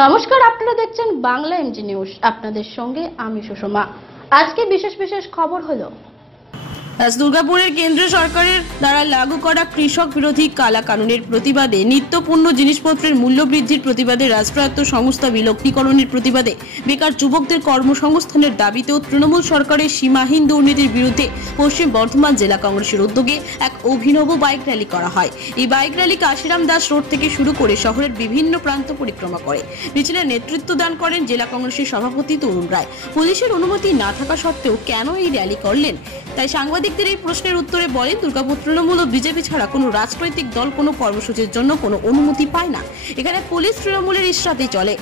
নমস্কার, আপনারা দেখছেন বাংলা এমজি নিউজ। আপনাদের সঙ্গে আমি সুষমা। আজকে বিশেষ খবর হলো, আজ দুর্গাপুরের কেন্দ্র সরকারের দ্বারা লাগু করা কৃষক বিরোধী কালা কানুনের প্রতিবাদে, নিত্যপণ্য জিনিসপত্রের মূল্য বৃদ্ধির প্রতিবাদে, রাষ্ট্রায়ত্ত সংস্থা বিলগ্নীকরণের প্রতিবাদে, বেকার যুবকদের কর্মসংস্থানের দাবিতেও তৃণমূল সরকারের সীমাহীন দুর্নীতির বিরুদ্ধে পশ্চিম বর্ধমান জেলা কংগ্রেসের উদ্যোগে এক অভিনব বাইক র্যালি করা হয়। এই bike rally Kashiram Das road থেকে শুরু করে শহরের বিভিন্ন প্রান্ত পরিক্রমা করে। মিছিলের নেতৃত্ব দান করেন জেলা কংগ্রেসের সভাপতি তরুণ রায়। পুলিশের অনুমতি না থাকা সত্ত্বেও কেন এই র্যালি করলেন, তাই সাংবাদিকদের এই প্রশ্নের উত্তরে বলেন, দুর্গাপুর তৃণমূল ও বিজেপি ছাড়া কোনো রাজনৈতিক দল কোনো কর্মসূচির জন্য কোনো অনুমতি পায় না। এখানে পুলিশ তৃণমূলের ইশরাতেই চলে।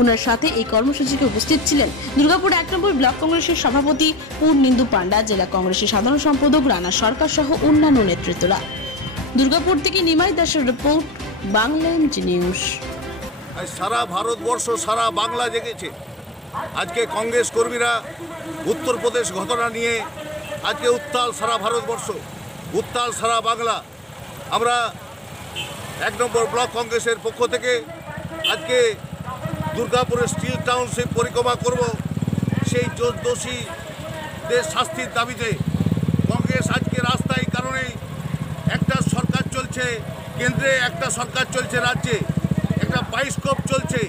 ওনার সাথে এই কর্মসূচিতে উপস্থিত ছিলেন দুর্গাপুর 1 নম্বর ব্লক কংগ্রেসের সভাপতি পূর্ণেন্দু পান্ডা, জেলা কংগ্রেসের সাধারণ সম্পাদক রানা সরকার সহ অন্যান্য নেতৃত্বরা। দুর্গাপুর থেকে নিমাই দাসের রিপোর্ট, বাংলা এমজি নিউজ। সারা ভারতবর্ষ, সারা বাংলা জেগেছে। আজকে কংগ্রেস কর্মীরা উত্তরপ্রদেশ ঘটনা নিয়ে আজকে উত্তাল সারা ভারতবর্ষ, উত্তাল সারা বাংলা। আমরা 1 নম্বর ব্লক কংগ্রেসের পক্ষ থেকে আজকে দুর্গাপুরের স্টিল টাউনশিপ পরিক্রমা করব। সেই দোষীদের শাস্তির দাবিতে কংগ্রেস আজকে রাস্তায়, কারণেই একটা সরকার চলছে কেন্দ্রে, একটা সরকার চলছে রাজ্যে, একটা বাইস্কোপ চলছে,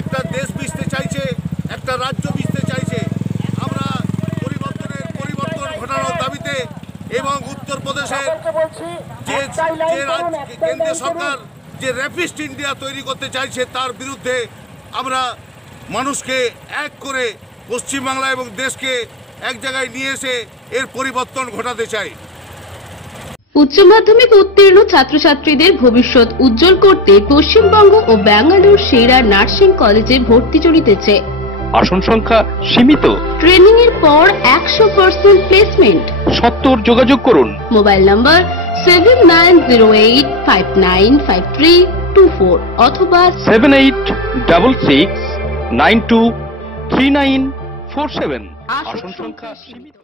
একটা দেশ বিছতে চাইছে, একটা রাজ্য বিছতে চাইছে। আমরা পরিবর্তন ঘটানোর দাবিতে এবং উত্তরপ্রদেশের যে কেন্দ্রীয় সরকার যে র্যাপিস্ট ইন্ডিয়া তৈরি করতে চাইছে, তার বিরুদ্ধে আমরা মানুষকে এক করে পশ্চিমবাংলা এবং দেশকে এক জায়গায় নিয়ে এসে এর পরিবর্তন ঘটাতে চাই। উচ্চ মাধ্যমিক উত্তীর্ণ ছাত্রছাত্রীদের ভবিষ্যৎ উজ্জ্বল করতে পশ্চিমবঙ্গ ও ব্যাঙ্গালোর সেরা নার্সিং কলেজে ভর্তি চলিতেছে। আসন সংখ্যা সীমিত। ট্রেনিং এর পর 100% প্লেসমেন্ট। সত্তর যোগাযোগ করুন। মোবাইল নাম্বার 7908595324 অথবা 7866923947। আসন সংখ্যা সীমিত।